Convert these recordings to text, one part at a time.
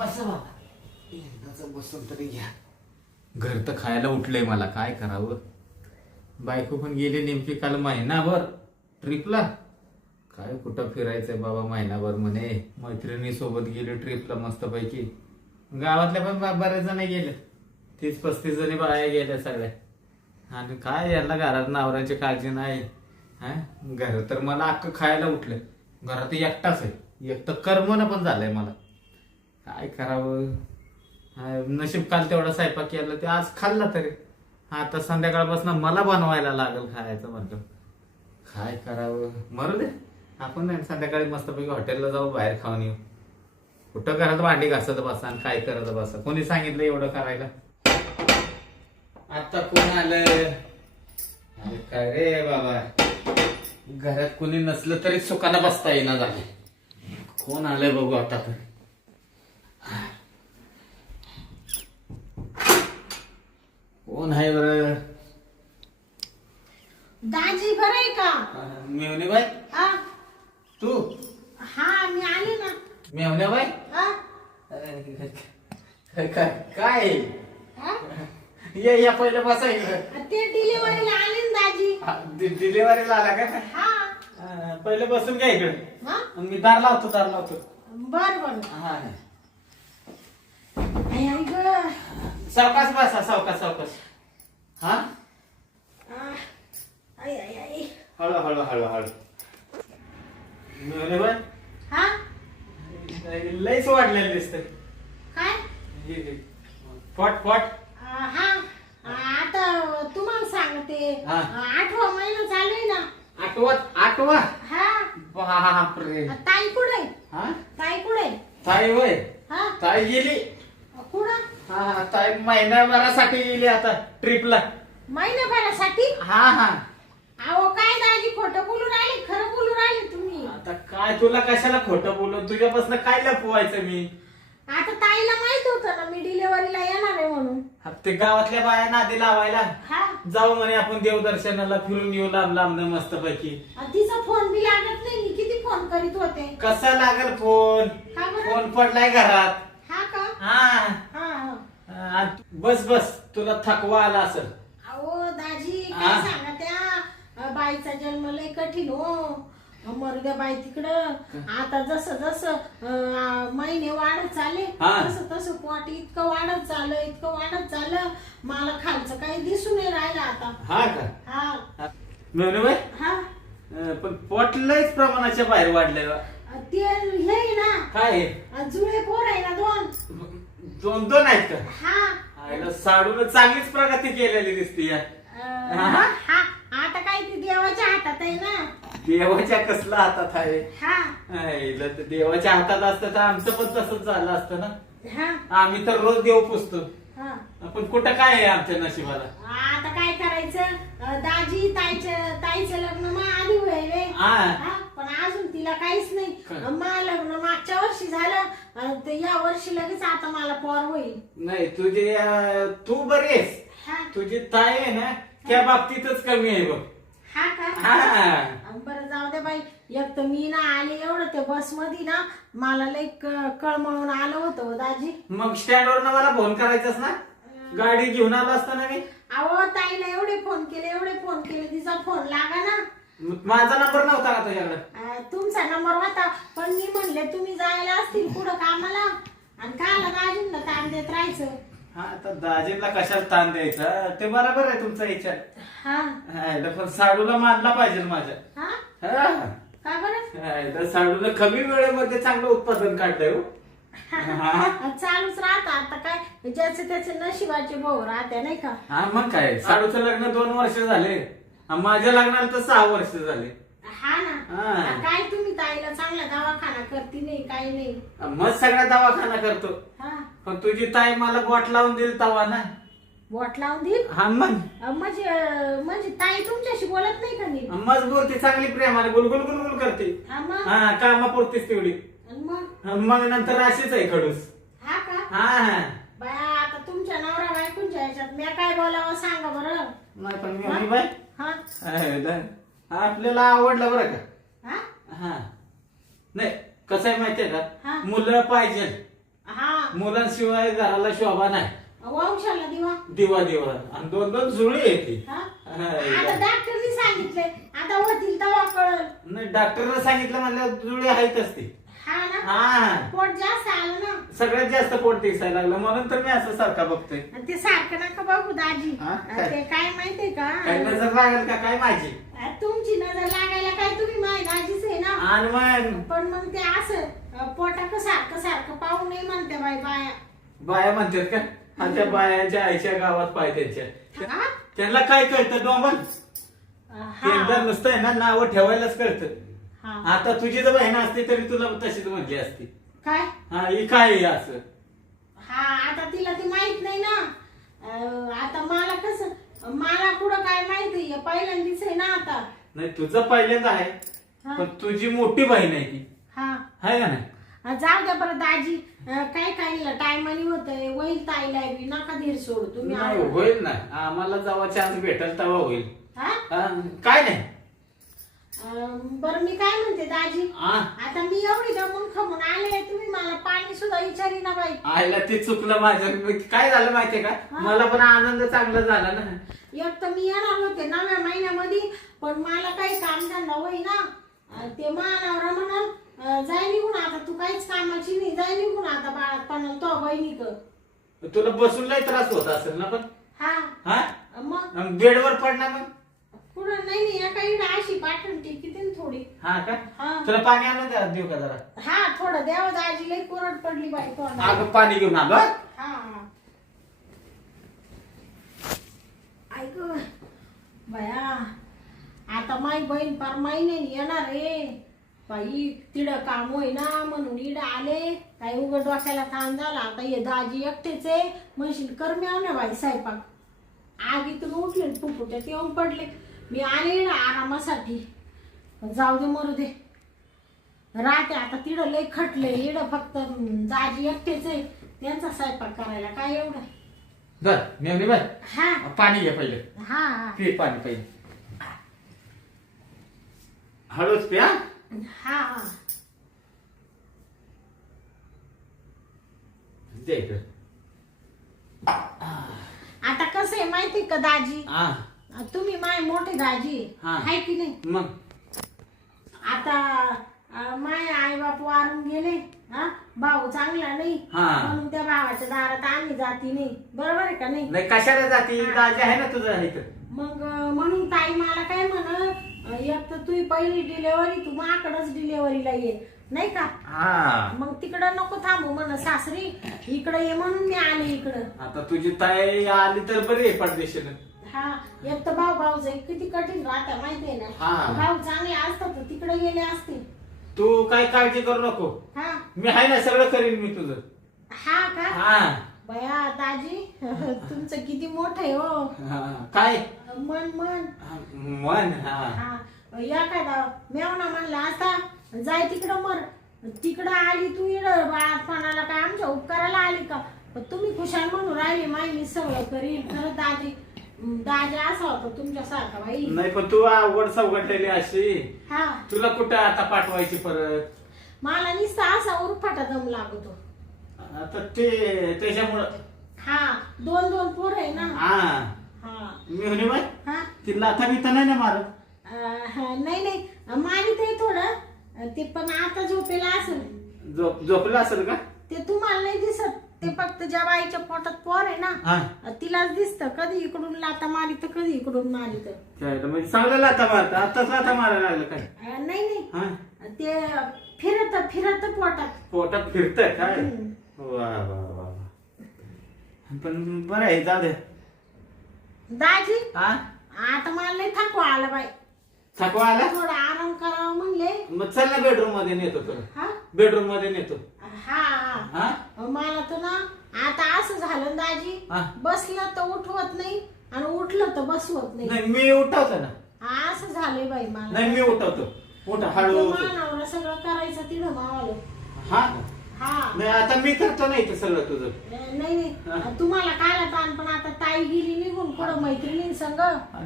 बस बाबा एकदाच बसून तरी घ्या. घर तर खायला उठलंय, मला काय करावं. बायको पण गेली नेमकी काल महिनाभर ट्रिपला. काय कुठं फिरायचंय बाबा महिनाभर म्हणे. मैत्रिणी सोबत गेली ट्रिपला मस्तपैकी. गावातल्या पण बऱ्याच जण गेले, 30-35 जणी बाया गेल्या सगळ्या. आणि काय यांना घरात नवऱ्याची काळजी नाही. हा घर तर मला अख्खं खायला उठलंय. घरात एकटाच आहे, एक तर कर्मन पण झालंय मला. काय करावं. नशीब काल तेवढा स्वयंपाक केला ते आज खाल्ला तरी. आता संध्याकाळपासून मला बनवायला लागल खायचं म्हटलं. काय करावं. मरू दे, आपण संध्याकाळी मस्तपैकी हॉटेलला जाऊ, बाहेर खाऊन येऊ. कुठं घरात भांडी घासत बसा आणि काय करत बसा. कोणी सांगितलं एवढं करायला. आता कोण आलं. काय रे बाबा, घरात कोणी नसलं तरी सुखानं बसता येईना झाले. कोण आलंय बघू आता. तर कोण आहे बर. दाजी बरं आहे का? मेवणे बाई हा तू. हा मी आले ना. मेवण्या बाई हा काय हा? या पहिलं बसायचं. ते डिलिव्हरीला आले ना दाजी. डिलिव्हरीला आला का. हा पहिले बसून घ्या इकडे. हा मी दार लावतो. बर बर. हा आई आई ग. सावकाश बसा, सावकाश. हा आई आई आई. हळू. मेवणे बाई हा लईच वाढलेलं दिसतंय. काय? फट. हा आता तुम्हाला सांगते. हा. 8वा महिना चालू आहे ना. आठवा. हा बापरे. ताई कुठे? हा ताई कुठे? ताई वय. हा ताई गेली. कुठं? हा ताई महिनाभरासाठी गेली आता ट्रिपला. महिनाभरासाठी? हा अहो काय दाजी खोटं बोलून राहिले, खरं बोलून राहिले तुम्ही. आता काय तुला कशाला खोटं बोलून, तुझ्यापासून काय लपवायचं मी. आता ताईला माहित होतं ना मी डिलिव्हरीला येणार आहे म्हणून. ते गावातल्या बाया नादी लावायला हा जाऊ म्हणे आपण देवदर्शनाला फिरून येऊ लांब मस्तपैकी. तिचा फोन बी लागत नाही. मी किती फोन करीत होते. कसा लागल फोन. का बरं? फोन पडलाय घरात. हा का? हा हा बस तुला थकवा आला असेल. अहो दाजी हा? काय सांगा त्या बाईचा जन्म लय कठीण हो. मरू द्या बाई तिकडं. आता जसं महिने वाढत चालले हा. तसं पोट इतकं वाढत चाललं मला खालचं काही दिसून नाही राहिलं आता. हा का. हा मेवणे बाई हा पण पोट लयच प्रमाणाच्या बाहेर वाढलंय. ते हे आहे ना. काय जुळे पोर आहे ना 2. दोन आहेत का. हा साडून चांगलीच प्रगती केलेली दिसते. हा आता काय ते देवाच्या हातात आहे ना. देवाच्या कसला हातात आहे. हा देवाच्या हातात असतं तर आमचं पण तसंच झालं असतं ना. हा आम्ही तर रोज देव पुजतो. हा पण कुठं काय आहे आमच्या नशिबाला. आता काय करायचं. दाजी ताईचं लग्न मग आधी होईल. हा. पण अजून तिला काहीच नाही. मा लग्न मागच्या वर्षी झालं. या वर्षी लगेच आता मला पोर होईल. नाही तू बरी आहेस. हा तुझी ताई आहे ना त्या बाबतीतच कमी आहे बघ. हा का. हा. बरं जाऊ दे बाई. एक तर मी ना आले एवढं ते बस मध्ये ना मला लई कळमळून आलं होतं हो दाजी. मग स्टँडवर मला फोन करायचास ना. गाडी घेऊन आलो असता ना मी. अहो ताईला एवढे फोन केले तिचा फोन लागा ना. माझा नंबर नव्हता का तुझ्याकडे. तुमचा नंबर होता पण मी म्हणले तुम्ही जायला असतील पुढं कामाला आणि काला दाजींना ताण देत राहायचं. हा आता दाजीला कशाला ताण द्यायचा ते बरोबर आहे तुमचा विचार. हा पण साडूला मानला पाहिजे माझ्या. हा का बरं. साडूला कमी वेळेमध्ये चांगलं उत्पादन काढलंय हो. चालूच राहत आता काय ज्याचे त्याचे नशिबाचे भाऊ राहते नाही का. हा मग काय. साडूचं लग्न 2 वर्ष झाले. माझ्या लग्नाला तर 6 वर्ष झाले. हा ना. काय तुम्ही ताईला चांगला दवाखाना करती नाही काही नाही. मग सगळा दवाखाना करतो. हा पण तुझी ताई मला बोट लावून दिल तवा ना. बोट लावून देईल. हा मग म्हणजे ताई तुमच्याशी बोलत नाही का नीट. मजबूर ती चांगली प्रेमाने गुलगुल करते. मग हा कामापुरतीच तेवढी. मग नंतर अशीच आहे खडूस. हा का. हा बाया आता तुमच्या नवरा बायकोंच्या ह्याच्यात मी काय बोलावं सांगा बरं. नाही पण मी बाई हा आपल्याला आवडलं बरं का. हा हा नाही कसं आहे माहितीये हा. का. मुलं पाहिजे. हा मुलांशिवाय घराला शोभा नाही. वंशाला दिवा. दिवा दिवा आणि 2-2 जुळी येते. हा? आता डॉक्टरनी सांगितलंय आता होतील तेव्हा कळल. नाही डॉक्टरला सांगितलं म्हणल्यावर जुळी आहेतच ती. हा ना हा पोट जास्त आलं ना. सगळ्यात जास्त पोट दिसायला लागलं म्हणून तर मी असं सारखा बघतोय. आणि ते सारखं नका बघू दाजी. हा? काय? ते काय माहितीये का काही नजर लागेल का काय माझी? तुमची नजर लागायला काय तुम्ही माझी दाजीच आहे ना. आणि मग पण मग ते असं पोटाक सारखं सारखं पाहू नये म्हणते बाई बाया. बाया म्हणतात का? आणि त्या बायांच्या आईच्या गावात पाय त्यांच्या हा? त्यांना काय कळतं डोंबन? त्यांना हा नुसतं आहे ना नाव ठेवायलाच कळतं. हा. आता तुझी जर बहीण असती तरी तुला तशीच म्हणली असती. काय हा ही काय आहे असं? हा आता तिला ते माहित नाही ना. आता मला कसं मला कुठं काय माहिती पहिल्यांदीच आहे ना आता. नाही तुझं पहिल्यांदा आहे हा. पण तुझी मोठी बहीण आहे ती हा आहे का नाही? जाऊ द्या बरं दाजी. काय काय टायमानी होतंय होईल ताईला बी नका धीर सोडू तुम्ही. नाही होईल ना आम्हाला जेव्हा चान्स भेटेल तेव्हा होईल. हा? काय नाही. बरं मी काय म्हणते दाजी आ? आता मी एवढी दमून खमून आले तुम्ही मला पाणी सुद्धा विचारी ना बाई. आईला ते चुकलं माझं. काय झालं माहितीये का मला पण आनंद चांगला झाला ना. एक तर मी येणार होते 9व्या महिन्यामध्ये पण मला काही काम धंदा होईना. ते मानावर म्हणा जाय निघून आता तू काहीच कामाची नाही जाय निघून आता बाळात पण तो बहिणीक. तुला बसून लय त्रास होत असेल ना पण. हा हा मग बेडवर पडला मग. पुढं नाही एका इडा अशी पाठवून टिकीते ना थोडी. हा का हा तुला पाणी आणून देऊ का जरा? हा थोडं द्यावं दाजी लई कोरड पडली बाई तोंडाला. अगं पाणी घेऊन आलो. हा हा ऐक बया आता माई बहीण पार महिन्यानी येणार रे बाई. तिडं काम होईना म्हणून इड आले काही उघड डोक्याला ताण झाला. आता हे दाजी एकटेच आहे म्हणशील करम्याव ना बाई स्वयंपाक. आगीतून उठले फुफुट्यात येऊन पडले. मी आले इड आरामासाठी. जाऊ दे मरू दे राहते आता तिडं लय खटले. इड फक्त दाजी एकटेच आहे त्यांचा स्वयंपाक करायला काय एवढं. बर मेवणी बर हा पाणी घे पहिले. हा हा पी पाणी पहिले. हळूच प्या. हा दे इकडं. आता कसं आहे माहिती का दाजी हा तुम्ही माय मोठे दाजी हा. आहे की नाही. मग आता माय आई बाप वारून गेले. हा भाऊ चांगला नाही हा. म्हणून त्या भावाच्या दारात आम्ही जाती नाही. बरोबर आहे का नाही. नाही कशाला जाती दाजी आहे ना तुझं आहे तर. मग म्हणून ताई मला काय म्हण एक तर तुझी पहिली डिलेव्हरी तू माकडच डिलेव्हरीला ये नाही का. हा मग तिकडं नको थांबू म्हण सासरी इकडे ये म्हणून मी आले इकडं. आता तुझी ताई आली तर बरी आहे परदेशानं. हा एक तर भाऊ किती कठीण राहता माहितीये ना. हा. भाऊ चांगले असतात तर तिकडे गेले असते. तू काय काळजी करू नको. हा मी आहे ना सगळं करीन मी तुझं. हा का हा बया दाजी तुमचं किती मोठं आहे हो. हा. काय मन मन मन. हा हा या काय मेवना म्हणला आता जाय तिकडं मर. तिकडं आली तू इड बाळापणाला काय आमच्या उपकाराला आली का. पण तुम्ही खुशाल म्हणून राहिली माई मी सगळं करीन. खरं दाजी दाजी असा होता तुमच्यासारखा बाई. नाही पण तू आवड सवगटलेली अशी. हा तुला कुठं आता पाठवायची परत. मला नुसता असा उरफाटा दम लागतो. आता ते त्याच्यामुळं. हा 2 पोर आहे ना. हा हा मी म्हणे बाय हा तिला आता मी तर नाही ना मारत. नाही नाही मारित आहे थोडं ते पण आता झोपेला असेल. झोपलं असेल का? ते तुम्हाला नाही दिसत. ते फक्त ज्या बाईच्या पोटात पोर आहे ना हा तिलाच दिसत. कधी इकडून लाता मारित कधी इकडून मारित. म्हणजे चांगलं लाथा मारत आताच लाथा मारायला लागलं काय? नाही नाही हा ते फिरत फिरत पोटात. पोटात फिरतंय काय? हम्म. वा वा वा वा. पण बरं आहे जाऊ दे. दाजी हा आता मला लय थकवा आला बाई. थकवा आला? थोडा आराम करावा म्हणले. मग चल ना बेडरूम मध्ये नेतो तुला. हा बेडरूम मध्ये नेतो. हा हा मला तर ना आता असं झालं दाजी हा. बसलं तर उठवत नाही आणि उठलं तर बसवत नाही. नाही मी उठवतो ना. असं झालंय बाई मला. नाही मी उठवतो. उठ हळू. ते मानावर सगळं करायचं तिथं मावाला. हा हा नाही आता मी करतो नाही ते सगळं तुझं. नाही नाही तुम्हाला काय ताण पण आता ताई गेली निघून पुढं मैत्रिणी संग.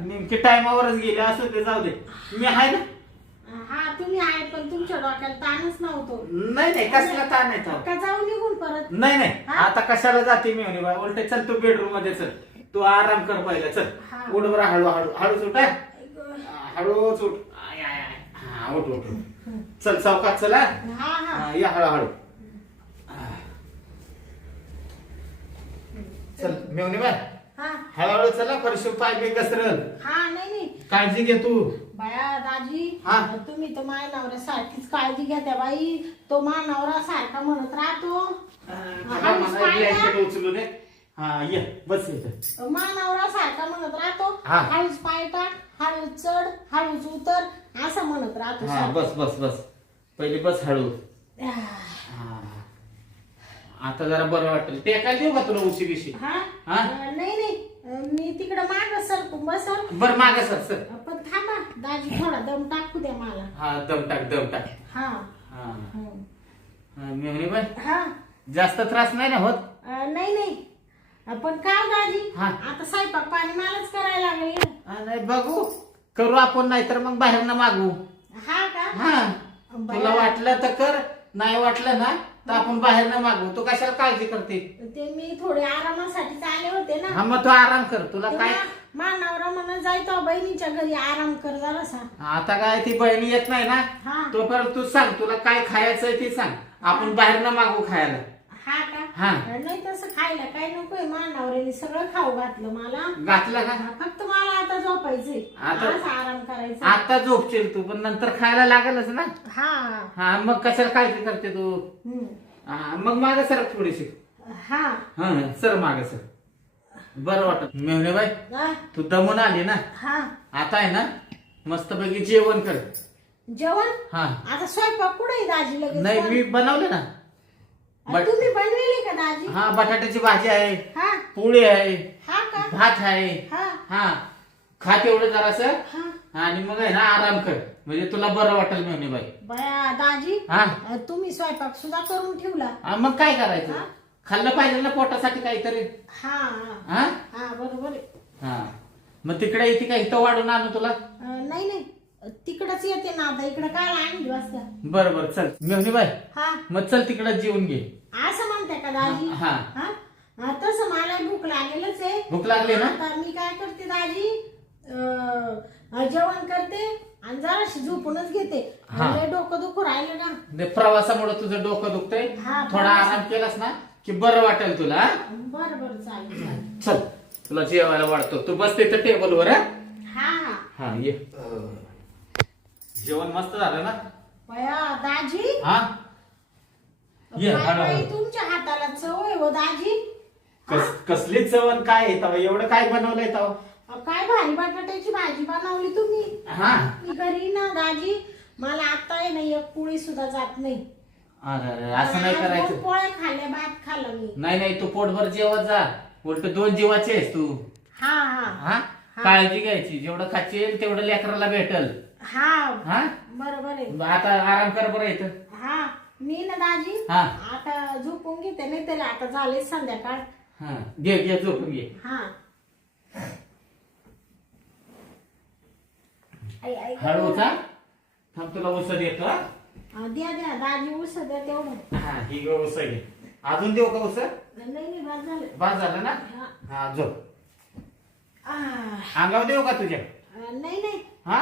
नेमके टायमावरच गेले असं ते जाऊ दे. मी आहे ना. हा तुम्ही आहे पण तुमच्या डोक्याला ताणच नव्हतो नाही नाही कसला ताण आहे तो? का जाऊ निघून परत नाही नाही हा? आता कशाला जाते मी म्हणे बाय उलटे चल तू बेडरूम मध्ये चल तू आराम कर पहिला चल हा. उठ बरं हळू हळू हळूच उठ हा. आई गं. हळूच उठ आय, आय, आय. हा उठ उठ उठ. चल चौकात चला हा हा या हळूहळू चल मेवणी बाय हा हळूहळू चला फरशी पाय बी घसरल हा नाही नाही काळजी घे तू बाया दाजी हा. तुम्ही तर माझ्या नवऱ्यासारखीच काळजी घ्या बाई तो माझ्या नवरा सारखा म्हणत राहतो हळूच मला पाय ब्लँकेट टाक. उचलू दे हा ये बस इथं माझ्या नवरा सारखा म्हणत राहतो हा. हळूच पाय टाक हळूच चढ हळूच उतर असं म्हणत राहतो हा सारखं. बस बस बस पहिली बस हळू आह. हा. आता जरा बरं वाटेल टेकायला देऊ का तुला उशी बिशी हा हा? नाही नाही मी तिकडे माग सरकू बसल बरं माग सर सर पण थांबा दाजी थोडा दम टाकू द्या मला हा दम टाक हा हा हं. मेहनी बाई हा जास्त त्रास नाही ना होत नाही नाही पण काय दाजी हा. आता स्वयंपाक पाणी मलाच करायला लागेल नाही बघू करू आपण नाही तर मग बाहेर मागू हा का हा बाया. तुला वाटलं तर कर नाही वाटलं ना तर आपण बाहेर मागू तू कशाला काळजी करते ते मी थोडे आरामासाठी आले होते ना हा मग तू आराम कर तुला काय मा नवरा म्हणून जायतो बहिणीच्या घरी आराम कर जरासा आता काय ती बहिणी येत नाही ना हा तोपर्यंत तू सांग तुला काय खायचंय ते सांग आपण बाहेर मागू खायला हा का हा. नाही तसं खायला काय नकोय मा नवऱ्याने सगळं खाऊ घातलं मला घातलं का फक्त मला आता झोपायचंय आता- आज आराम करायचा आता झोपशील तू पण नंतर खायला लागेलच ना हा हा मग कशाला काळजी करते तू हम्म. हा, मग माग सर थोडीशी हा हा सर माग सर बरं वाटत मेहने बाई हा तू दमून आली ना हा आता आहे ना मस्तपैकी जेवण कर जेवण हा आता स्वयंपाक कुठे दाजी लगेच नाही मी बनवले ना बट- तुम्ही बनवेली का दाजी हा बटाट्याची भाजी आहे हा पोळी आहे हा का भात आहे हा हा खा तेवढं जरासं हा आणि मग आहे ना आराम कर म्हणजे तुला बरं वाटेल मेहने बाई बया दाजी हा तुम्ही स्वयंपाक सुद्धा करून ठेवला हा, मग काय करायचं हा? खाल्लं पाहिजे ना पोटासाठी काहीतरी हा हा हा हा बरोबर आहे हा मग तिकडे येते का इथं वाढून आणू तुला नाही नाही तिकडच येते ना आता इकडे काय आणली वाजता बरं बरं चल मेहनी बाई हा मग चल तिकडे जेवून घे असं म्हणते का दाजी हा हा तसं मला भूक लागेलच आहे भूक लागली ना आता मी काय करते दाजी जेवण करते आणि जराशी झोपूनच घेते हा. लय डोकं दुखू राहिलं ना ते प्रवासामुळे तुझं डोकं दुखतंय हा, थोडा प्रवास. आराम केलास ना की बरं वाटेल तुला हा? बरं बरं चालेल चालेल चल तुला जेवायला वाढतो तू बस तिथं टेबलवर हा हा हा हा ये जेवण मस्त झालं ना बया दाजी हा ये बाई, हळू बाई, हळू. तुमच्या हाताला चव आहे हो दाजी हा? कसली चवण काय आहे तवा एवढं काय बनवलंय तवा काय भारी बटाट्याची भाजी बनवली तुम्ही हा मी घरी ना दाजी मला आता आहे ना एक पोळी सुद्धा जात नाही अरे अरे असं नाही आज करायचं दोन पोळ्या खाल्ल्या भात खाल्लं मी नाही नाही तू पोटभर जेवत जा उलट 2 जीवाचे आहेस तू हा हा हा काळजी घ्यायची जेवढं खाचील तेवढं लेकराला भेटल हा हा बरोबर आहे आता आराम कर बरं इथं हा मी ना दाजी हा आता झोपून घेते नाही तरी आता झाले संध्याकाळ हा घे घे झोपून घे हा आई, आई, हळू का थांब तुला उसळ देतो हा? द्या द्या दाजी उस द्या तेवढं हा ही गं उसळ घे अजून देऊ का उसळ नाही नाही बाद झालं बस झालं ना हा. हा झोप आ, अंगावर देऊ का तुझ्या नाही नाही हा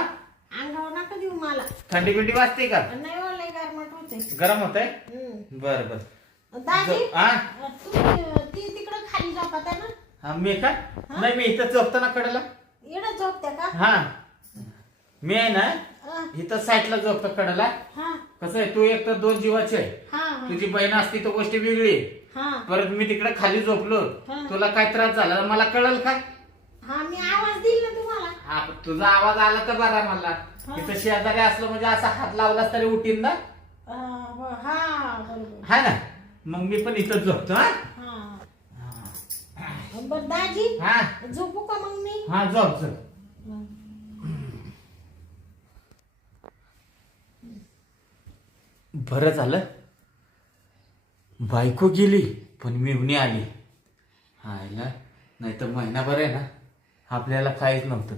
अंगावर नका देऊ मला थंडी बिंडी वाजते का नाही लय गारमट होते गरम होत आहे हम्म. बर बर दाजी हा तुम्ही ती तिकडं खाली झोपत आहे ना हा मी का नाही मी इथं झोपतो ना कडेला इकडं झोपत्या का हा मी आहे ना अ, इथं साईडला झोपतो कडेला हा कसं आहे तू एक तर 2 जीवाची आहे हा हा, तुझी बहीण असती तर गोष्ट वेगळी आहे. हा परत मी तिकडे खाली झोपलो हा. तुला काय त्रास झाला तर मला कळल का हा मी आवाज देईल ना तुम्हाला हा पण तुझा आवाज आला तर बरा मला हा. इथं शेजारी असलं म्हणजे असा हात लावलास तरी उठीन ना हा बरोबर हा ना मग मी पण इथंच झोपतो हा हा बर दाजी हा झोपू का मग मी हा झोप झोप बरं झालं बायको गेली पण मिळवणी आली हायला नाही तर महिनाभर आहे ना आपल्याला काहीच नव्हतं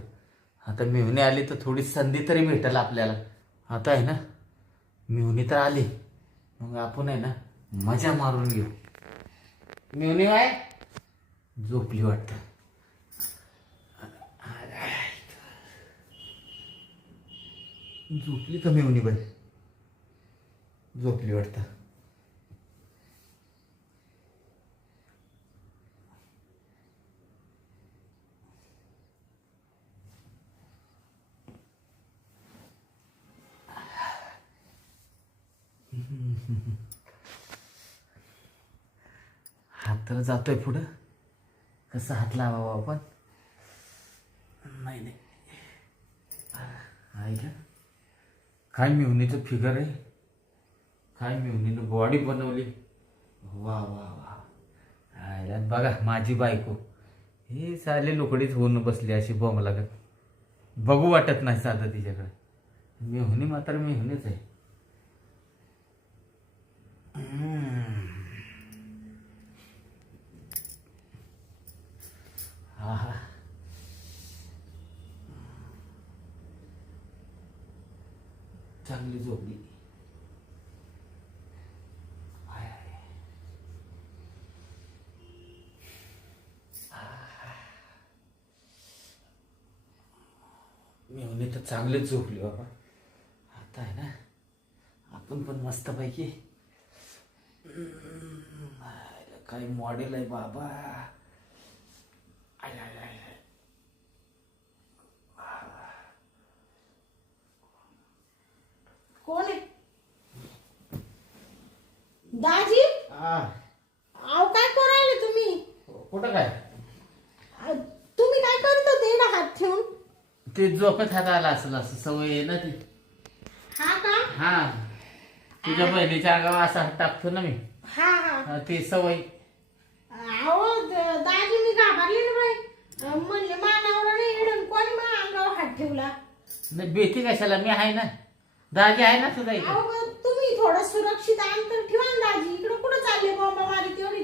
आता मिळवणी आली तर थोडी संधी तरी भेटेल आपल्याला आता आहे ना मिवणी तर आली, मग आपण आहे ना मजा मारून घेऊ. मिवणी बाय झोपली वाटतं. झोपली का मिवणी बाई? झोपली वाटतं. हात तर जातोय पुढं, कसं हात लावावा आपण? नाही नाही, आहे का काय मिवणीचं फिगर आहे, काय मिवणीनं बॉडी बनवली. वा वा वा. आयला बघा माझी बायको हे साले लोकडीच होऊन बसली अशी बॉम्ब लागत, बघू वाटत नाही साधं तिच्याकडे. मिवणी मात्र मिवणीच आहे. हा हा, चांगली झोपली. I, I. मिवणी तर चांगलीच झोपली बाबा. आता आहे ना आपण पण मस्तपैकी काय मॉडेल आहे बाबा. आय आय आय आय. कोण आहे? दाजी, आ, अहो काय करू राहिले तुम्ही? कुठं काय? तुम्ही काय करत होते इकडं हात ठेवून? ते झोपत हात आला असेल, असं सवय आहे ना ती. हा का? हा, तुझ्या बहिणीच्या अंगावर असा हात टाकतो ना मी. हा हा. हा, ती सवय. अहो दाजी मी घाबरले ना बाई. म्हणले मानावर नाही इडून कोणी मा अंगावर हात ठेवला. नाही भीती कशाला, मी आहे ना, दाजी आहे ना तुझा इथे. अहो तुम्ही थोडं सुरक्षित अंतर ठेवा ना दाजी. इकडे कुठं चालले बाबा मारी तेवढी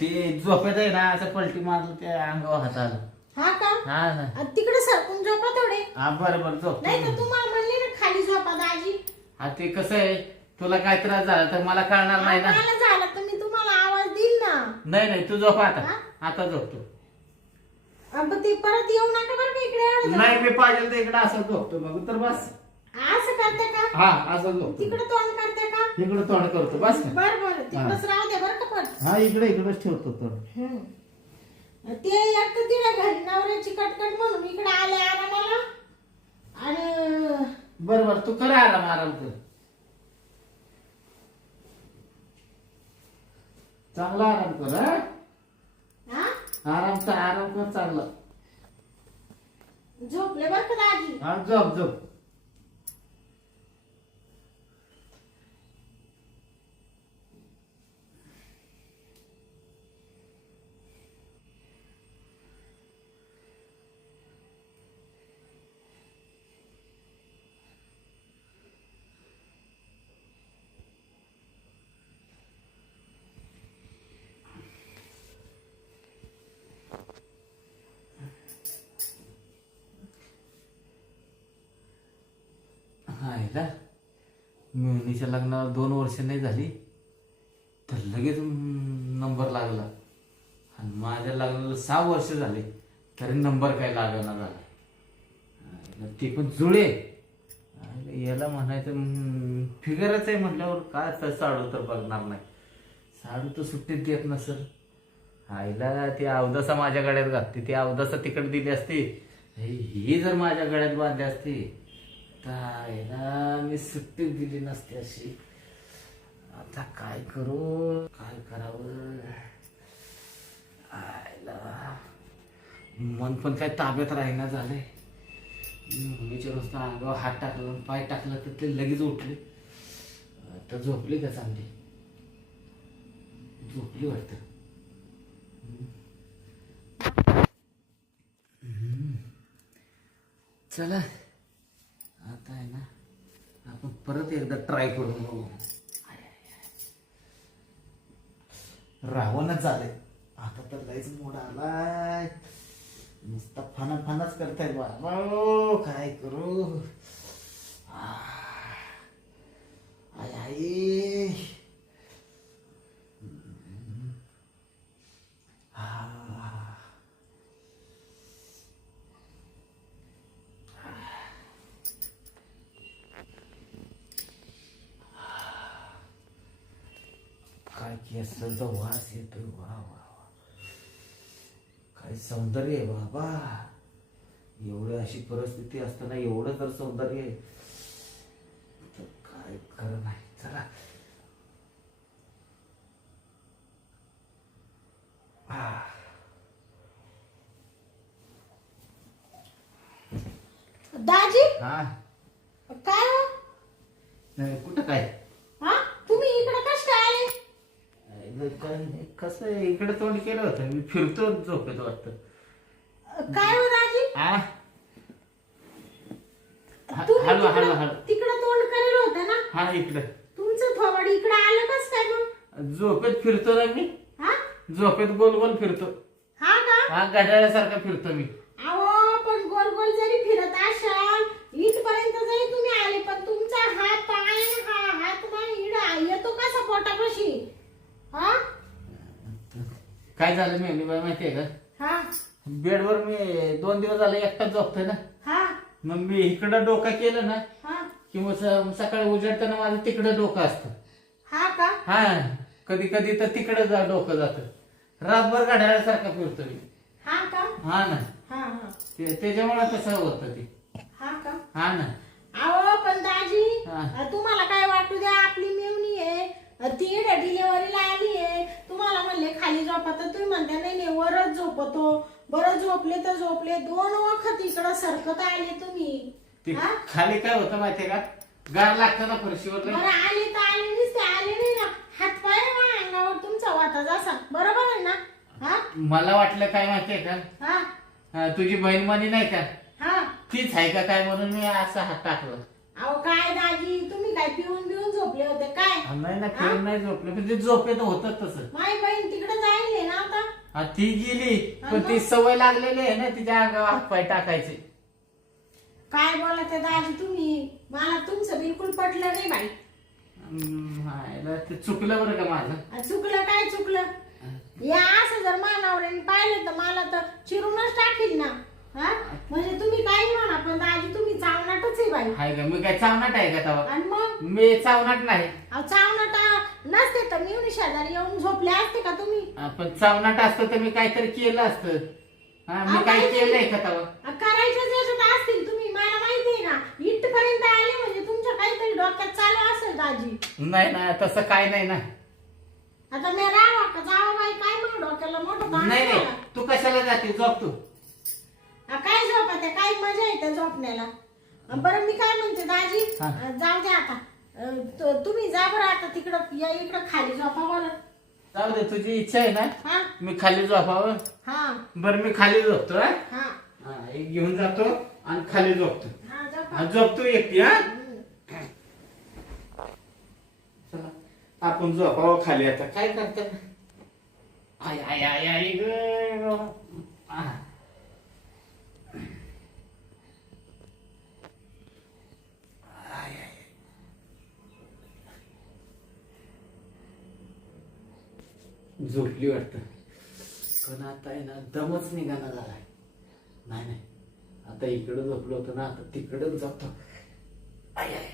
ते झोपेत आहे ना, असं पलटी मारलं त्या अंगावर हात आला. हा का? हा ना. तिकडे सरकून झोपा थोडे. हा बरं बरं झोप. नाही तर तुम्हाला म्हणले ना खाली झोपा दाजी. हा ते कसं आहे, तुला काय त्रास झाला तर मला कळणार नाही ना. मला झालं तर मी तुम्हाला आवाज देईन ना. नाही नाही, तू झोप आता. हा? आता झोपतो. अब ते परत येऊ नका बरं का इकडे एवढं. नाही मी पाहिजे तर इकडे असं झोपतो मग तर बस. असं करते का? हा असं झोपतो. तिकडे तोंड करते का? इकडे तोंड करतो बस ना. बर बर तिकडेच राहू दे बरं का पण. हा इकडेच ठेवतो तोंड. ते एक तर तिला घरी नवऱ्याची कटकट म्हणून इकडे आले आरामाला. आणि बरोबर, तू कर आराम कर. चांगला आराम कर. हा आराम कर चांगला. झोपले बरं का दाजी. हा झोप. हायला मिवणीच्या लग्नाला 2 वर्ष नाही झाली तर लगेच नंबर लागला, आणि माझ्या लग्नाला 6 वर्ष झाले तरी नंबर काय लागना झाला. ती पण जुळे. याला म्हणायचं फिगरच आहे म्हटल्यावर काय साडू तर बघणार नाही. साडू तर सुट्टीत देत नसल. आईला ती अवदसा माझ्या गळ्यात घातली, ती अवदसा तिकडे दिली असती, ही जर माझ्या गळ्यात बांधली असती तर मी सुट्टी दिली नसती अशी. आता काय करू, काय करावं? आयला मन पण काय ताब्यात राहीना झालंय. मुलीच्या नुसतं अंगावर हात टाकला, पाय टाकला तर ते लगेच उठले. तर झोपली का चांगली? झोपली वाटतं. चला आता आहे ना आपण परत एकदा ट्राय करून बघू. रावणच झाले आता तर, लयच मोड आलाय. नुसता फनाच करताय बाबा. काय करू? आई हा. काय केसांचा वास येतोय. वा वा वा, काय सौंदर्य आहे बाबा. एवढी अशी परिस्थिती असताना एवढं तर सौंदर्य आहे तर काय खरं नाही. चला दाजी हा. काय हो? नाही, कुठं काय हा तुम्ही इकडे कस काय आले? कसं आहे, इकडे तोंड केलं होतं मी. फिरतो झोपेत वाटतं. काय हो दाजी हा. तुम्ही हळू हळू हळू. तिकडे तोंड करेल होतं ना. हा इकडं तुमचं थोबाड इकडे आलं कस काय मग? झोपेत फिरतो ना मी. हा झोपेत गोल गोल फिरतो. हा का? हा, घड्याळासारखा फिरतो मी. अहो पण गोल गोल जरी फिरत असाल इथपर्यंत जरी तुम्ही आले पण तुमचा हात पाय हा हात पाय इड येतो कसा पोटापाशी? हा काय झालं मी बाय माहितीये का, हा बेडवर मी 2 दिवस झाले एकटाच झोपतोय ना. हा मग मी इकडं डोकं केलं ना हा किंवा सकाळी उजेडताना माझं तिकडं डोकं असतं. हा का? हा, कधी कधी तर तिकडं डोकं जातं. रातभर घड्याळासारखा फिरतो मी. हा का? हा ना, हा हा त्याच्यामुळे तसं होतं ते. हा का? हा ना. अहो पण दाजी हा. तुम्हाला काय वाटू द्या, आपली मेवणी आहे ती डिलेव्हरीला आली आहे. तुम्हाला म्हणले खाली झोपा तर तुम्ही म्हणता नाही नाही वरच झोपतो. बरं झोपले तर झोपले, 2 वखत इकडं सरकत आले तुम्ही. ते हा? खाली काय होतं माहितीये का, गार लागतं ना फरशीवर लय. बरं आले तर आले नसते, आले नाही ना. हात पाय अंगावर तुमचा वाता जसा बरोबर आहे ना. हा मला वाटलं काय माहितीये का, हा तुझी बहीण मनी नाही का, हा तीच आहे का काय म्हणून मी असा हात टाकला. अहो काय दाजी तुम्ही काय पिऊन बिऊन झोपले होते काय? नाही ना, फिरून नाही झोपलं पण ते झोपेत होतं तसं. माझी बहीण तिकडे जाईल ना आता. हा, ती गेली पण ती सवय लागलेली आहे ना तिच्या अंगावर हात पाय टाकायचे. काय बोलत आहे दाजी तुम्ही? मला तुमचं बिलकुल पटलं नाही बाई. हायला, ते चुकलं बरं का माझं. चुकलं काय चुकलं? या असं जर मानावऱ्याने पाहिलं तर मला तर चिरूनच टाकील ना. हा म्हणजे तुम्ही काही म्हणा पण दाजी तुम्ही चावनाटच आहे बाई. हाय का, मी काय चावनाट आहे का तेव्हा? आणि मग मी चावनाट नाही. चावनाटा नसते तर मी शेजारी येऊन झोपले असते का तुम्ही? पण चावनाट असतं तर मी काहीतरी केलं असतं. हा, मी काय केलंय का तेव्हा? करायच्याच याच्यात असतील तुम्ही, मला माहिती आहे ना. इथपर्यंत आले म्हणजे तुमच्या काहीतरी डोक्यात चालू असेल दाजी. नाही ना, तसं काय नाही ना. आता मी राहा का जावा बाई, काय म्हणू डोक्याला मोठं ताण नाही नाही, झाला. तू कशाला जाते, झोप तू. काय झोपत आहे, काय मजा येते झोपण्याला. बरं मी काय म्हणते दाजी, हा. जाऊ द्या आता. तुम्ही जा बरं आता तिकडं, या इकडं खाली झोपा बरं. जाऊ दे, तुझी इच्छा आहे ना, हा मी खाली झोपावं. हा बरं मी खाली झोपतो. हा, हा हा, एक घेऊन जातो आणि खाली झोपतो. हा झोपा. हा, झोपतो एकटी. हा, चला आपण झोपावं खाली. आता काय करतात. आय आय आय आय ग. आ. आय, आय. झोपली वाटतं पण आता आहे ना दमच निघाना झालाय. नाही नाही, आता इकडं झोपलो होतो ना, आता तिकडच जातो. I I.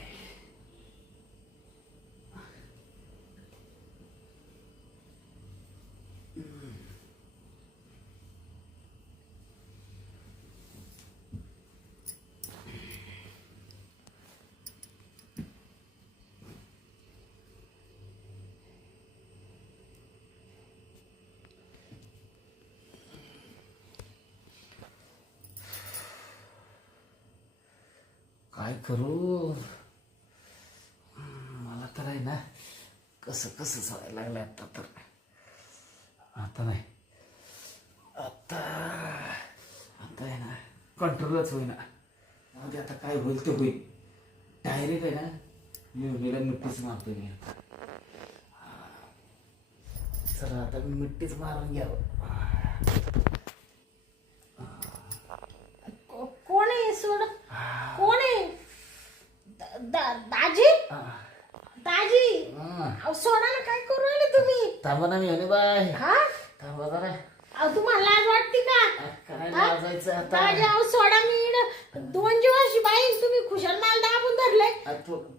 काय करू, मला तर आहे ना कसं कसं सवय लागलं आता. तर आता नाही, आता आता आहे ना कंट्रोलच होईना. म्हणजे आता काय होईल ते होईल. डायरेक्ट आहे ना मी मिठ्ठीच मारतो मी आता. चला आता मी मिठ्ठीच मारून घ्यावं. कोण आहे सोड? कोण आहे? दाजी? दाजी अहो सोडा ना, काय करू राहिले तुम्ही? थांबा ना मेवणी बाय, हा थांबा जरा. अहो तुम्हाला लाज वाटते का? काय लाजायचं आता? दाजी अहो सोडा, मी दोन जीवाशी बाई, तुम्ही खुशाल मला दाबून धरले.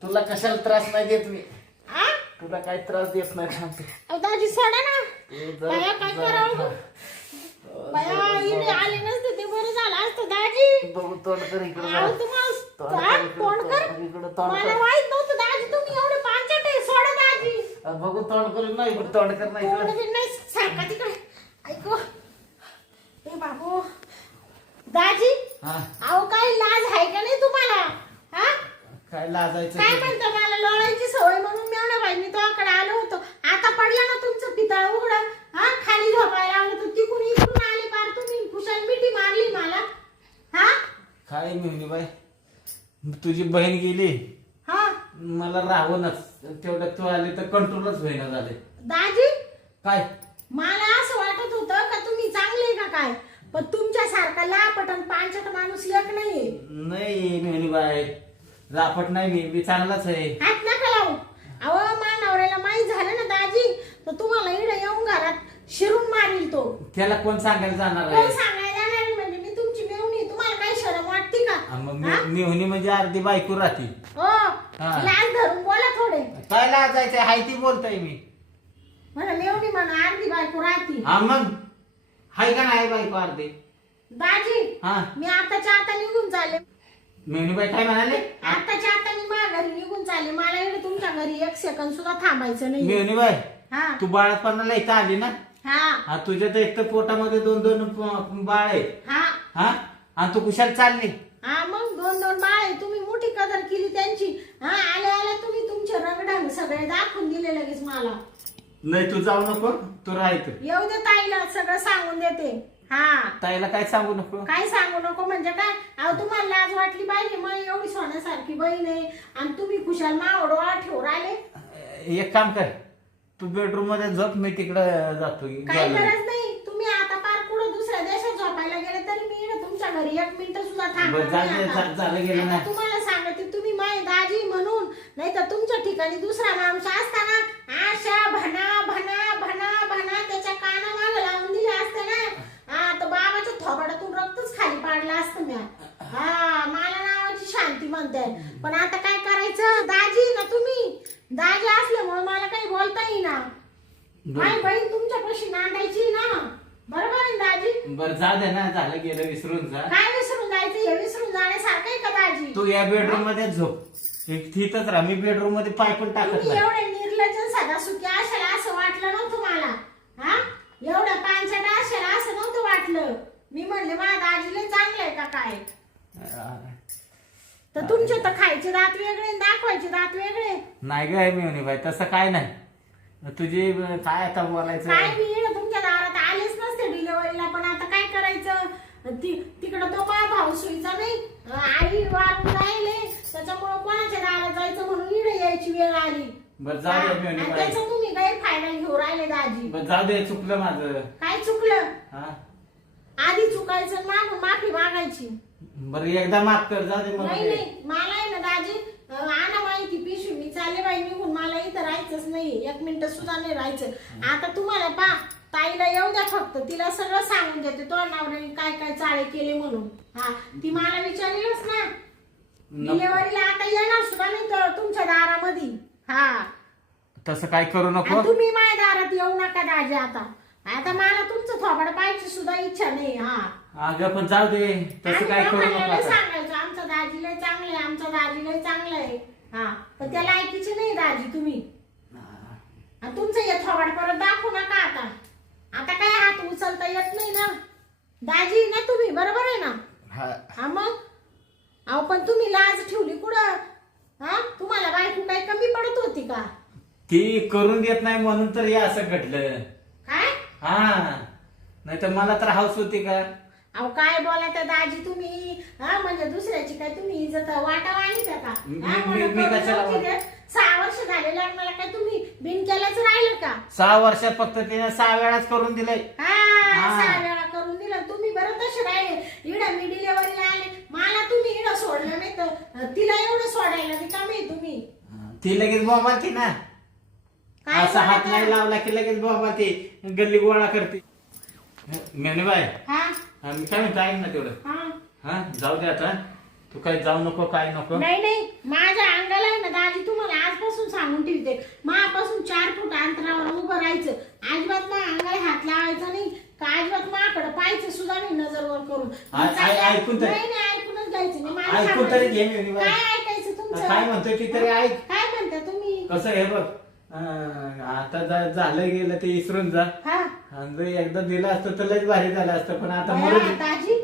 तुला कशाला त्रास नाही देत मी, हा तुला काय त्रास देत नाही. थांबते अहो दाजी सोडा ना. तू बाया काय करावं? बाया इकडे आले नसते ते बरं झालं असतं दाजी. बघू तोंड कर इकडे अहो तुम्हाला तोंड कर. इकडे तोंड मला कर. माहित नव्हतं दाजी तुम्ही एवढे पांचट आहे. सोडा दाजी. बघू तोंड कर ना, इकडे तोंड कर ना तोंड इकडे. बी नाही सारखा तिकडे. ऐको ए बाबू दाजी, हा अहो काय लाज आहे का नाही तुम्हाला? हा काय लाजायचं काय ते? म्हणता, मला लोळायची सवय म्हणून मेवण्या बाई मी तुझ्याकडे आलो होतो. आता पडला ना तुमचं पितळ उघडं. हा खाली झोपायला लागलं तर तिकून इकडून आले पार तुम्ही, खुशाल मिठी मारली मला. हा काय मेवणी बाई, तुझी बहीण गेली, हा मला राहूनच तेवढं तू आली तर कंट्रोलच होईना झाले. दाजी, काय मला असं वाटत होतं का तुम्ही चांगले का काय, पण तुमच्यासारखा लापट आणि पांचट माणूस एक नाहीये. नाही मेवणी बाई, रापट नाही, मी चांगलाच आहे. हात नका लावू. अहो मानावऱ्याला माहीत झालं ना दाजी, तर तुम्हाला इकडे येऊन घरात शिरून मारील तो. त्याला कोण सांगायला जाणार कोण आहे? सांगायला जाणार आहे? म्हणजे मी तुमची मेवणी, तुम्हाला काही शरम वाटते का? मग मेवणी म्हणजे अर्धी बायको राहती. हो लाज धरून बोला थोडे. काय लाजायचंय, हाय ती बोलतोय मी. मला मेवणी म्हणा अर्धी बायको राहती. हा मग हाय का नाही बायको अर्धी? दाजी हा मी आताच्या आता निघून चालले. मेवणी बाई काय म्हणाले? आताच्या आता मी माझ्या घरी निघून चालले. मला इकडे तुमच्या घरी एक सेकंद सुद्धा थांबायचं नाही. मेवणी बाई, हा तू बाळापणाला इथं आली ना? हा हा तुझ्या तर एक तर पोटामध्ये दोन दोन बाळ आहे. हा हा आणि तू कुशाल चालली? हा मग दोन दोन बाळ आहे. तुम्ही मोठी कदर केली त्यांची. हा आल्या आल्या तुम्ही तुमचे रंगढंग सगळे दाखवून दिले लगेच मला. नाही तू जाऊ नको, तू राहायचं. येऊ दे ताईला सगळं सांगून देते. हा ताईला काय सांगू नको. काय सांगू नको म्हणजे काय? अहो तुम्हाला लाज वाटली पाहिजे. मग एवढी सोन्यासारखी बहीण आहे आणि तुम्ही खुशाल मावड ठेवून आले. एक काम कर, तू बेडरूम मध्ये झोप, मी तिकडे जातो. काही गरज नाही. तुम्ही आता पार पुढे दुसऱ्या देशात झोपायला गेले तरी मी इकडे तुमच्या घरी एक मिनिट सुद्धा थांबणार नाही आता. झालं गेलं ना. आता तुम्हाला सांगते, तुम्ही माय दाजी म्हणून, नाही तर तुमच्या ठिकाणी दुसरा माणूस असताना आशा भना भना भना भना त्याच्या काना मागे लावून दिले असते ना. हा तर बाबाच्या थोबाडातून रक्तच खाली पाडलं असतं मी. हा मला नावाची शांती म्हणते. पण आता काय करायचं? दाजी ना तुम्ही, दाजी असल्यामुळे मला काही बोलता येईना. माझी बहीण तुमच्यापाशी नांदायची ना, बरोबर आहे ना दाजी? बरं जा दे ना, झालं गेलं, विसरून जा. काय विसरून जायचं? हे विसरून जाण्यासारखं आहे का दाजी? तू या बेडरूम मध्ये झोप, तिथंच राहा. मी बेडरूम मध्ये पाय पण टाकत तुम्ही नाही. एवढे निर्लज्ज सदासुखी असाल असं वाटलं नव्हतं मला. हा एवढ्या पांचट असाल असं नव्हतं वाटलं. मी म्हणले माझ्या दाजीला चांगलं आहे का काय? तर तुमचे तर खायचे दात वेगळे आणि दाखवायचे दात वेगळे. नाही ग मेवणी बाई, तसं काय नाही. तुझी काय आता बोलायचं? काय मी तुमच्या दारात आलेच नसते डिलिव्हरीला, पण आता काय करायचं? तिकडं तो माझा भाऊ सुईचा नाही, आई वारून राहिले, त्याच्यामुळे कोणाच्या दारात जायचं म्हणून इकडे यायची वेळ आली. बरं जाऊ दे मेवणी आणि बाई. त्याचं तुम्ही गैरफायदा घेऊ राहिले दाजी. बरं जाऊ दे, चुकलं माझं. काय चुकलं? हा आधी चुकायचं आणि मागून माफी मागायची. बरं एकदा माफ कर, जाऊ दे. नाही नाही, मला आहे ना दाजी, आणा माहिती पिशवी. मी चालले बाई निघून, मला इथं राहायचंच नाही, एक मिनिट सुद्धा नाही राहायचं. आता तुम्हाला पा ताईला येऊ द्या फक्त, तिला सगळं सांगून देते तो नवऱ्याने काय काय चाळे केले म्हणून. हा ती मला विचारलीच ना डिलेवरीला, आता येणार सुद्धा नाही तर तुमच्या दारामध्ये. हा तसं काय करू नको. आणि तुम्ही माझ्या दारात येऊ नका दाजी. आता मला तुमचं थोबड पाहायची सुद्धा इच्छा नाही. हा अगं पण जाऊ दे, तसं काय करू नको आता. सांगायचं आमचं दाजीला चांगलं आहे, आमचं दाजीला चांगलं आहे. हा पण त्या लायकीचे नाही दाजी तुम्ही. आणि तुमचं हे थोबड परत दाखवू नका आता. आता काय हात उचलता येत नाही ना दाजी ना तुम्ही, बरोबर आहे ना? हा मग अहो पण तुम्ही लाज ठेवली कुठं? हा तुम्हाला बायको काय कमी पडत होती का? ती करून देत नाही म्हणून तर हे असं घडलं. काय? हा नाही तर मला तर हाऊस होती का? अहो काय बोला त्या दाजी तुम्ही. हा म्हणजे दुसऱ्याची काय तुम्ही इज्जत वाटा वाणी का? हा, मी कशाला करून जाऊ दे. 6 वर्ष झाले लग्नाला, काय तुम्ही बिन केल्याच राहिलं का? 6 वर्षात फक्त तिने 6 वेळाच करून दिलंय. हा 6 वेळा करून दिलं. तुम्ही बरं तसे राहिले. इडं मी डिलेव्हरीला आले, मला तुम्ही इडं सोडलं नाही तर तिला एवढं सोडायला रिकामी तुम्ही. ती लगेच बोंबालती ना. काय असा हात बोलता? नाही लावला की लगेच बाबा ते गल्ली गोळा करते. मेने बाय हा मी काय म्हणतो ऐक ना तेवढं. हा हा जाऊ दे आता, तू काय जाऊ नको काय नको. नाही नाही माझ्या अंगाला आहे ना दाजी तुम्हाला आजपासून सांगून ठेवते, मापासून 4 फूट अंतरावर उभं राहायचं, अजिबात माझ्या अंगाला हात लावायचा नाही, का अजिबात माझ्याकडे पाहायचं सुद्धा नाही नजरवर करून. ऐकून तर- नाही नाही ऐकूनच घ्यायचं नाही. मला ऐकून तरी घे सांगायचं. Me by. काय ऐकायचं तुमचं? काय म्हणतोय ती तरी ऐक. काय म्हणता तुम्ही? कसं आहे बघ, आता झालं गेलं ते विसरून जा. हा आणि जर एकदा दिलं असतं तर लयच भारी झालं असतं, पण आता बया, मरू दे. दाजी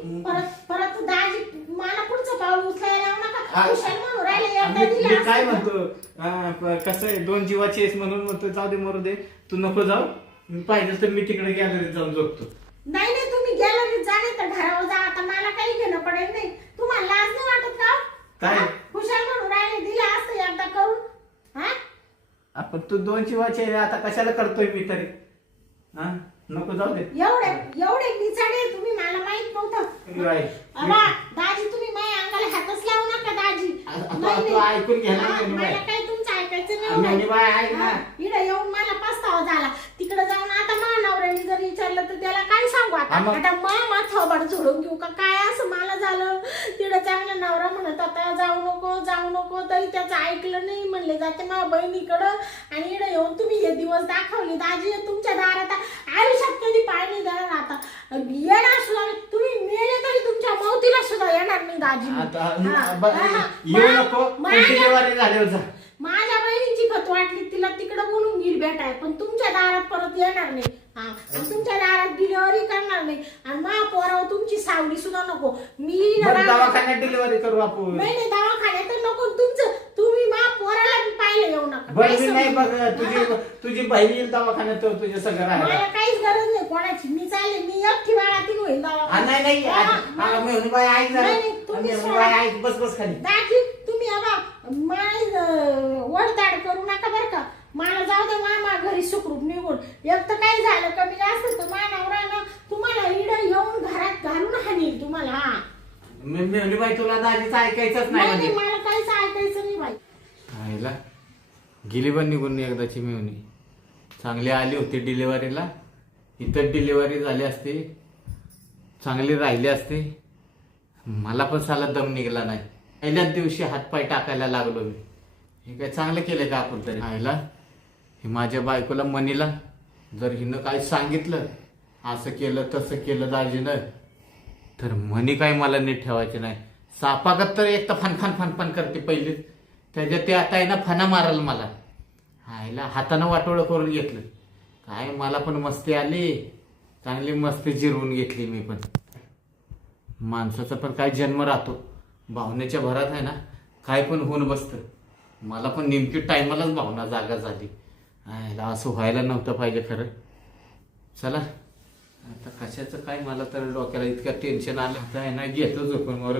परत दाजी मला पुढचं पाऊल उचलायला लावू नका. आ- कुशाल म्हणून राहिले, एकदा मी दिलं मी असतं काय तर. म्हणतो, कसं आहे 2 जीवाची आहेस म्हणून म्हणतो जाऊ दे मरू दे, तू नको जाऊ. मी पाहिजे तर मी तिकडे गॅलरीत जाऊन झोपतो. नाही नाही तुम्ही गॅलरीत जाणे तर घरावर जा, आता मला काही घेणं पडेल नाही. तुम्हाला लाज नाही वाटत का? काय? हा? कुशाल म्हणून राहिले, दिलं असतं एकदा करून. हा आपण तू 2 जीवाची आहे आता कशाला करतोय मी तरी. हा नको जाऊ दे. एवढे निचाडे तुम्ही, मला माहित नव्हतं. बाई. अबा, दाजी तुम्ही माझ्या अंगाला हातच लावू नका दाजी. तू- नाही, तू नाही. ऐकून घे ना, हा, मेहुणी बाई. मला काही तुमचं ऐकायचं मेहुणी बाई, ऐक ना. इकडे येऊन मला पस्तावा झाला. तिकडे जाऊन आता माझ्या नवऱ्याने जर विचारलं तर त्याला काय सांगू आता? हा, मग? आता मामा थोबड झोडून घेऊ का काय? असं मला झालं. तिकडे चांगला नवरा म्हणत आता जाऊ नको तरी त्याचं ऐकलं नाही. म्हणले जाते माझ्या बहिणीकडं, आणि इकडे येऊन तुम्ही हे दिवस दाखवले दाजी तुमच्या दारात. आयुष्यात कधी पाय नाही देणार आता. येणार सुद्धा नाही. तुम्ही मेले तरी तुमच्या मौतीला सुद्धा येणार नाही दाजी. आता हा, ब- हा. येऊ नको, माझ्या- डिलिव्हरी झाल्यावर जा. माझ्या बहिणीची खत वाटली, तिला तिकडं बोलून गेली भेटाय, पण तुमच्या दारात परत येणार नाही. हा, आणि तुमच्या दारात डिलिव्हरी करणार नाही, आणि मा पोरावर तुमची सावली सुद्धा नको. मी बरं, दवाखान्यात डिलिव्हरी करू आपण. नाही दवाखान्यात नको. तुम्ही मा पोराला बी पाहिलं येऊ नका. बरं काय मी नाही समजलं? बघ, तुझी बहीण येईल दवाखान्यात तर तुझे सगळं मला राहिलं. काहीच गरज नाही कोणाची. मी चालले, मी एकटी बाळातीन होईल नाही दवाखान्यात. मेहुणी बाई ऐक जरा. नाही, तुम्ही मेहुणी सोडा. बाई ऐक, बस खाली. दाजी तुम्ही आबा माय वडताड करू नका बरं का. मला जाऊ दे मामा घरी सुखरूप निघून. एक तर काही झालं कमी जास्त तर माझ्या नवऱ्यानं तुम्हाला इडं येऊन घरात घालून हाणील तुम्हाला. हा मेहुणी बाई तुला दाजीचं ऐकायचंच नाही नाही म्हणजे. नाही, मला काहीच ऐकायचं नाही बाई. आईला गेली पण निघून एकदाची मेहुणी. चांगली आली होती डिलिव्हरीला, इथं डिलिव्हरी झाली असती, चांगली राहिली असती. मला पण साला दम निघाला नाही. पहिल्याच दिवशी हातपाय टाकायला लागलो मी. हे काय चांगलं केलं का आपण तरी? आईला हे माझ्या बायकोला मनीला जर हिनं काय सांगितलं, असं केलं तसं केलं दाजीनं, तर मनी काय मला नीट ठेवायचे नाही. सापागत तर एक तर फन करते पहिलीच, त्याच्यात ते आता आहे ना फना मारल मला. आईला हातानं वाटोळं करून घेतलं. काय मला पण मस्ती आली, चांगली मस्ती जिरवून घेतली मी पण. माणसाचा पण काय जन्म राहतो, भावनेच्या भरात आहे ना काय पण होऊन बसतं. मला पण नेमकी टायमालाच भावना जागा झाली. आईला असं व्हायला नव्हतं पाहिजे खरं. चला आता कशाचं काय, मला तर डोक्याला इतकं टेन्शन आलं आहे ना, घेतो झोपून मरू.